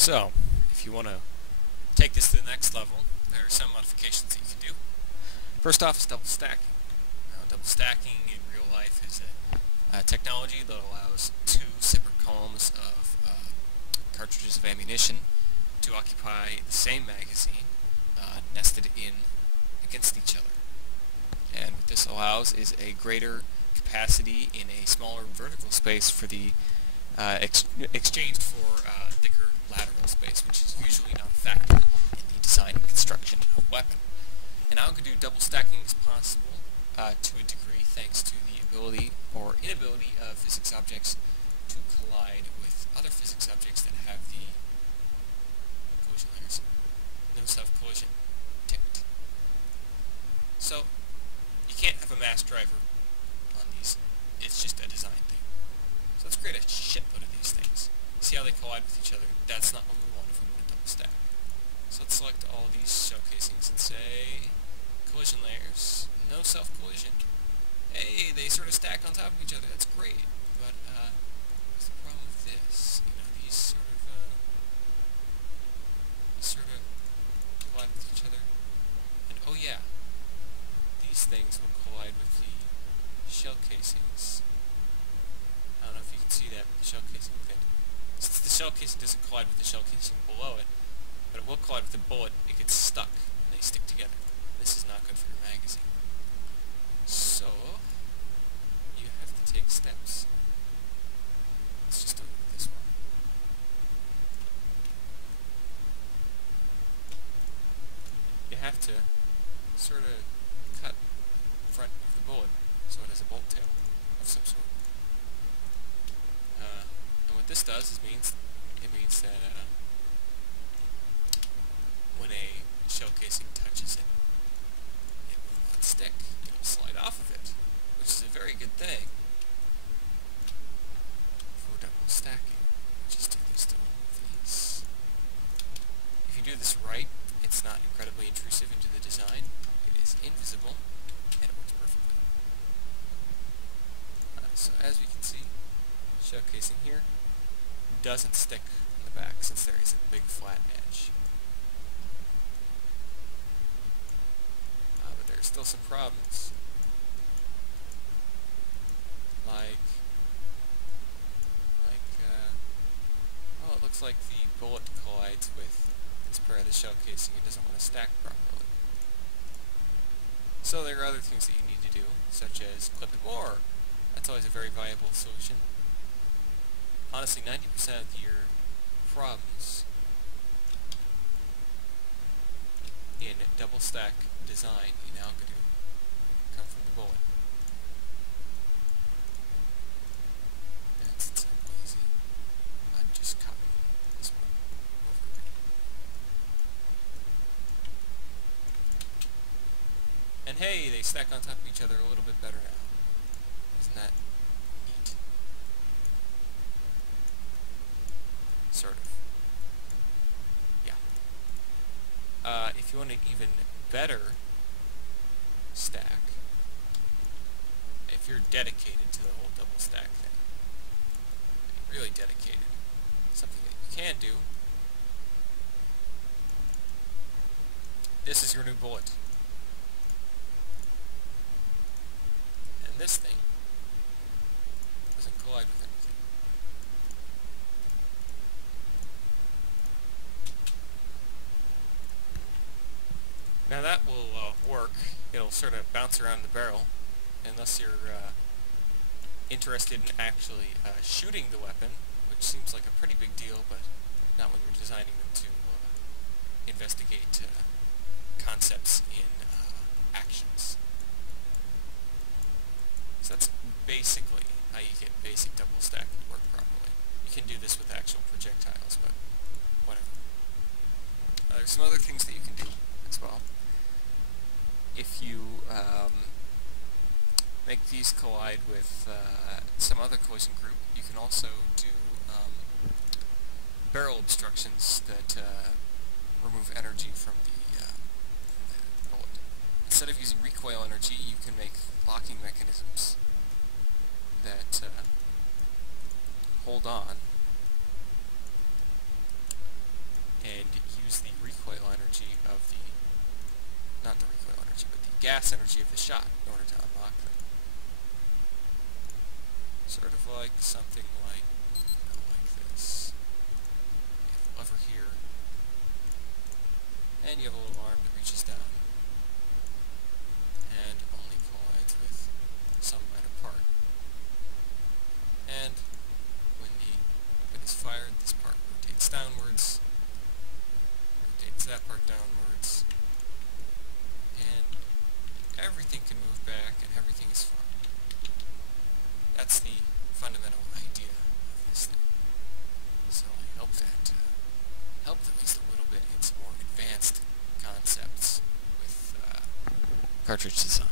So, if you want to take this to the next level, there are some modifications that you can do. First off is double stacking. Now, double stacking in real life is a technology that allows two separate columns of cartridges of ammunition to occupy the same magazine, nested in against each other. And what this allows is a greater capacity in a smaller vertical space for the exchanged for thicker lateral space, which is usually not a factor in the design and construction of a weapon. And Algodoo double stacking is possible to a degree thanks to the ability or inability of physics objects to collide with other physics objects that have the collision layers. Those have collision ticked. So you can't have a mass driver on these. It's just a design thing. So let's create a shitload of these things. See how they collide with each other? That's not what we want if we want to double stack. So let's select all of these shell casings and say collision layers, no self-collision. Hey, they sort of stack on top of each other. That's great. But what's the problem with this? You know, these sort of collide with each other. And oh yeah, these things will collide with the shell casings. I don't know if you can see that, the shell casing thing. Since the shell casing doesn't collide with the shell casing below it, but it will collide with the bullet, it gets stuck, and they stick together. This is not good for your magazine. So, you have to take steps. Let's just do it with this one. You have to sort of cut the front of the bullet so it has a bolt tail of some sort. And what this does is it means that when a shell casing touches it, it will not stick. It will slide off of it, which is a very good thing for double stacking. Just do these to all of these. If you do this right, it's not incredibly intrusive into the design. It is invisible, and it works perfectly. So as we can see, shell casing here doesn't stick on the back since there is a big flat edge. But there are still some problems. Oh, it looks like the bullet collides with this part of the shell casing. It doesn't want to stack properly. So there are other things that you need to do, such as clip it more. That's always a very viable solution. Honestly, 90% of your problems in double stack design in Algodoo come from the bullet. And since I'm lazy, I'm just copying this one over again. And hey, they stack on top of each other a little bit better now. Isn't that neat? Sort of. Yeah. If you want an even better stack, if you're dedicated to the whole double stack thing, really dedicated, something that you can do, this is your new bullet. And this thing doesn't collide with anything. Now that will work. It'll sort of bounce around the barrel, unless you're interested in actually shooting the weapon, which seems like a pretty big deal, but not when you're designing them to investigate concepts in actions. So that's basically how you get basic double stack to work properly. You can do this with actual projectiles, but whatever. There's some other things that you can do as well. If you make these collide with some other collision group, you can also do barrel obstructions that remove energy from the bullet. Instead of using recoil energy, you can make locking mechanisms that hold on gas energy of the shot in order to unlock them. Sort of like something like, like this. You have a lever here, and you have a little arm that reaches down and only collides with some minor part. And when the weapon is fired, this part rotates downwards, rotates that part downwards, and everything can move back and everything is fine. That's the fundamental idea of this thing. So I hope that helped at least a little bit in some more advanced concepts with cartridge design.